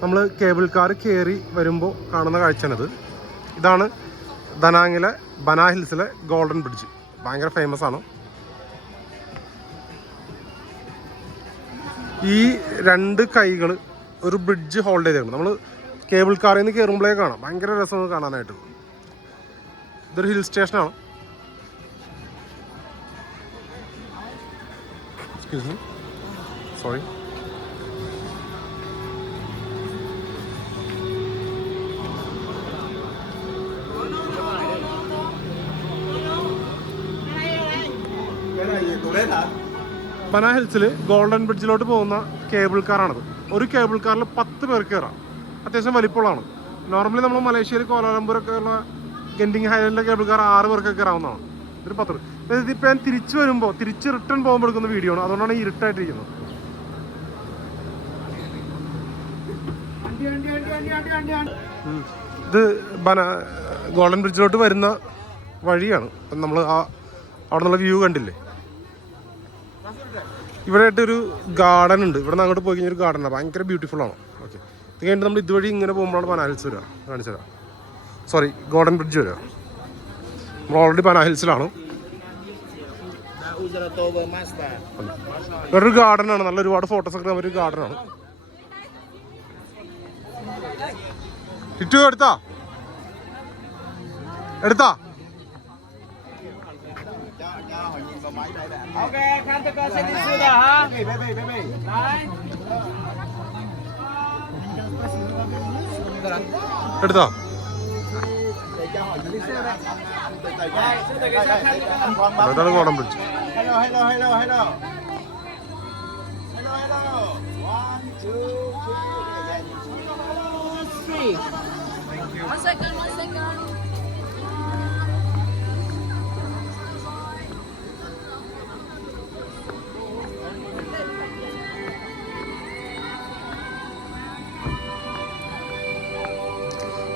നമ്മൾ cable car കയറി വരുമ്പോൾ കാണുന്ന കാഴ്ചയാണിത്. ഇതാണ് ദനാങ്ങിലെ ബനാ ഹിൽസിലെ ഗോൾഡൻ ബ്രിഡ്ജ്. ഭയങ്കര ഫേമസ് ആണ്. ഈ രണ്ട് കൈകൾ ഒരു ബ്രിഡ്ജ് ഹോൾഡ് ചെയ്തിട്ടുണ്ട്. നമ്മൾ കേബിൾ കാറിൽ നിന്ന് കയറുമ്പോഴേ കാണാം. ഭയങ്കര രസമാണ് കാണാനായിട്ട്. ഇതൊരു ഹിൽ സ്റ്റേഷനാണ്. Excuse me, sorry. ബനാ ഹിൽസിൽ ഗോൾഡൻ ബ്രിഡ്ജിലോട്ട് പോകുന്ന കേബിൾ കാറാണത്. ഒരു കേബിൾ കാറിൽ 10 പേർക്ക് കയറാം. അത്യാവശ്യം വലിപ്പമുള്ളതാണ്. നോർമലി നമ്മൾ മലേഷ്യയിൽ കോലാലംപൂരൊക്കെ ഉള്ള ഗെൻഡിങ് ഹൈലൻഡിലെ കേബിൾ കാർ 6 പേർക്കൊക്കെ കയറാവുന്നതാണ്. ഒരു 10. ഇതിപ്പോൾ ഞാൻ തിരിച്ച് റിട്ടേൺ പോകുമ്പോൾ എടുക്കുന്ന വീഡിയോ ആണ്. അതുകൊണ്ടാണ് ഈ ഇരുട്ടായിട്ടിരിക്കുന്നത്. ഇത് ഗോൾഡൻ ബ്രിഡ്ജിലോട്ട് വരുന്ന വഴിയാണ്. നമ്മൾ അവിടെ നിന്നുള്ള വ്യൂ കണ്ടില്ലേ. ഇവിടെ ആയിട്ടൊരു ഗാർഡൻ ഉണ്ട്. ഇവിടെ നിന്ന് അങ്ങോട്ട് പോയി കഴിഞ്ഞാൽ ഒരു ഗാർഡനാണ്. ഭയങ്കര ബ്യൂട്ടിഫുൾ ആണ്. ഓക്കെ, ഇത് കഴിഞ്ഞിട്ട് നമ്മൾ ഇതുവഴി ഇങ്ങനെ പോകുമ്പോഴാണ് ബനാ ഹിൽസ് വരിക. കാണിച്ചു തരാം. സോറി, ഗോൾഡൻ ബ്രിഡ്ജ് വരിക. നമ്മൾ ഓൾറെഡി ബനാ ഹിൽസിലാണ്. വേറൊരു ഗാർഡനാണ്. നല്ല ഒരുപാട് ഫോട്ടോസ് ഒക്കെ ഒരു ഗാർഡനാണ്. ചുറ്റു എടുത്താ എടുത്തോ. അതാണ് ഗോൾഡൻ ബ്രിഡ്ജ്. One second.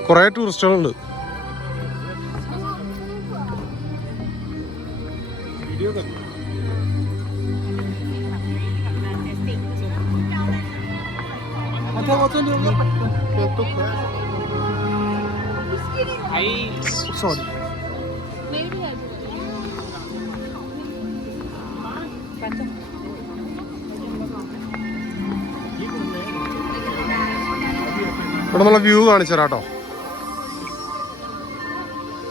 കുറേ ടൂറിസ്റ്റുകളുണ്ട്. സോറി. ഇവിടെ നിന്നുള്ള വ്യൂ കാണിച്ചു തരാം കേട്ടോ.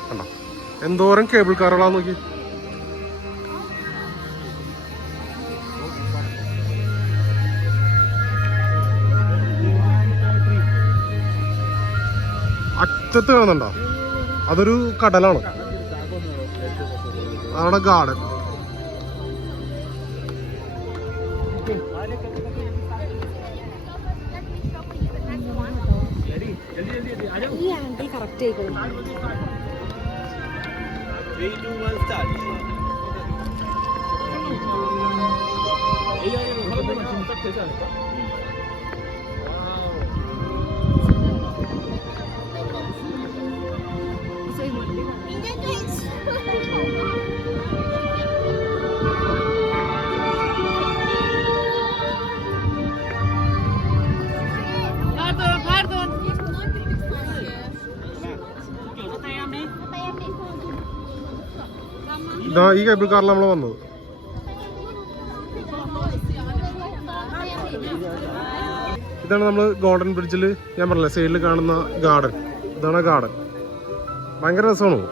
കണ്ടോ എന്തോരം കേബിൾ കാറുകളാന്ന് നോക്കി. അറ്റത്ത് കാണുന്നുണ്ടോ? അതൊരു കടലാണ്. അവിടെ ഗാർഡൻ. ഈ ആംഗിൾ കറക്റ്റ് ആയിക്കോളും. ഇതാ ഈ കേബിൾ കാറിൽ നമ്മൾ വന്നത്. ഇതാണ് നമ്മൾ ഗോൾഡൻ ബ്രിഡ്ജിൽ ഞാൻ പറഞ്ഞില്ലേ സൈഡിൽ കാണുന്ന ഗാർഡൻ. ഇതാണ് ഗാർഡൻ. ഭയങ്കര രസമാണ്.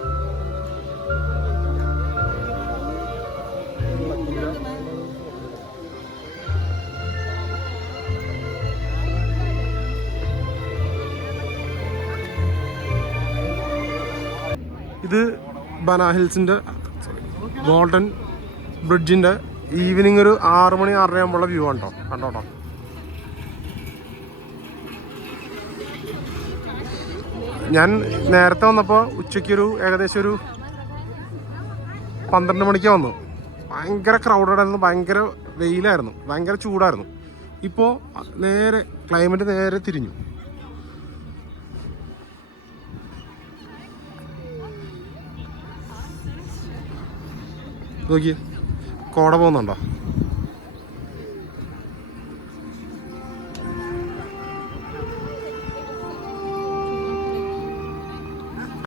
ഇത് ബനാ ഹിൽസിൻ്റെ ഗോൾഡൻ ബ്രിഡ്ജിൻ്റെ ഈവനിങ് ഒരു 6 മണി 6:30 ആകുമ്പോഴുള്ള വ്യൂ ആണ് കേട്ടോ. കണ്ടോട്ടോ. ഞാൻ നേരത്തെ വന്നപ്പോൾ ഉച്ചയ്ക്കൊരു ഏകദേശം ഒരു 12 മണിക്ക് വന്നു. ഭയങ്കര ക്രൗഡഡ് ആയിരുന്നു. ഭയങ്കര വെയിലായിരുന്നു. ഭയങ്കര ചൂടായിരുന്നു. ഇപ്പോൾ നേരെ ക്ലൈമറ്റ് നേരെ തിരിഞ്ഞു. നോക്കിയേ, കോട പോകുന്നുണ്ടോ?